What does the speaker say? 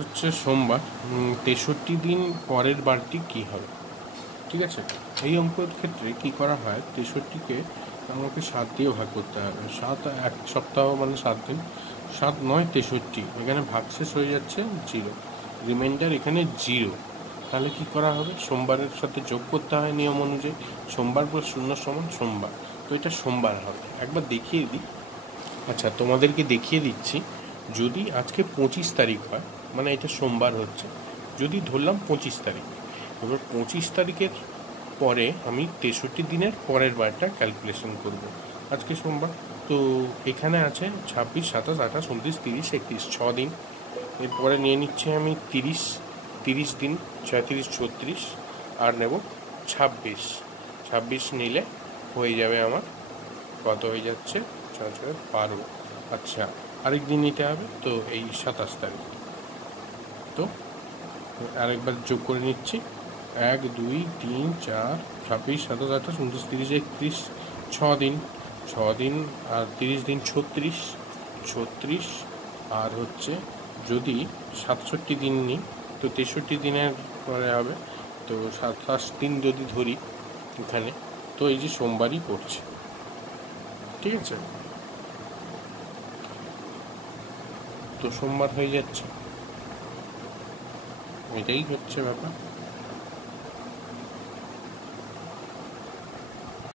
হচ্ছে সোমবার। 63 দিন পরের বারটি কি হবে? ঠিক আছে, এই অঙ্কের ক্ষেত্রে কি করা হয়, 63কে আমাকে 7 দিয়ে ভাগ করতে হবে। 7 এক সপ্তাহ মানে 7 দিন, 7 9 63, এখানে ভাগশেষ হয়ে যাচ্ছে 0, রিমাইন্ডার এখানে 0। তাহলে কি করা হবে, সোমবারের সাথে যোগ করতে হয় নিয়ম অনুযায়ী। সোমবার প্লাস 0 সমান সোমবার, তো এটা সোমবার হবে। একবার দেখিয়ে দিই। আচ্ছা, তোমাদেরকে দেখিয়ে দিচ্ছি। যদি আজকে 25 তারিখ হয়, মানে এটা সোমবার হচ্ছে, যদি ধরলাম 25 তারিখ, এবার 25 তারিখের পরে আমি 63 দিনের পরের বারটা ক্যালকুলেশন করব। আজকে সোমবার, তো এখানে আছে 26 27 28 29 30 31, 6 দিন। এরপরে নিয়ে নিচ্ছি আমি 30 দিন, 36 36, আর নেব 26। 26 নিলে হয়ে যাবে আমার, কত হয়ে যাচ্ছে, 12। আচ্ছা, আরেক দিন নিতে হবে, তো এই 27 তারিখ। তো আরেকবার যোগ করে নিচ্ছি, 1 2 3 4 26 27 28 29 30 31, 6 দিন। 6 দিন আর 30 দিন 36 36, আর হচ্ছে যদি 67 দিন নিই, তো 63 দিনের পরে হবে, তো 27 দিন যদি ধরি এখানে, তো এই যে সোমবারই পড়ছে। ঠিক আছে, তো সোমবার হয়ে যাচ্ছে, এটাই হচ্ছে ব্যাপার।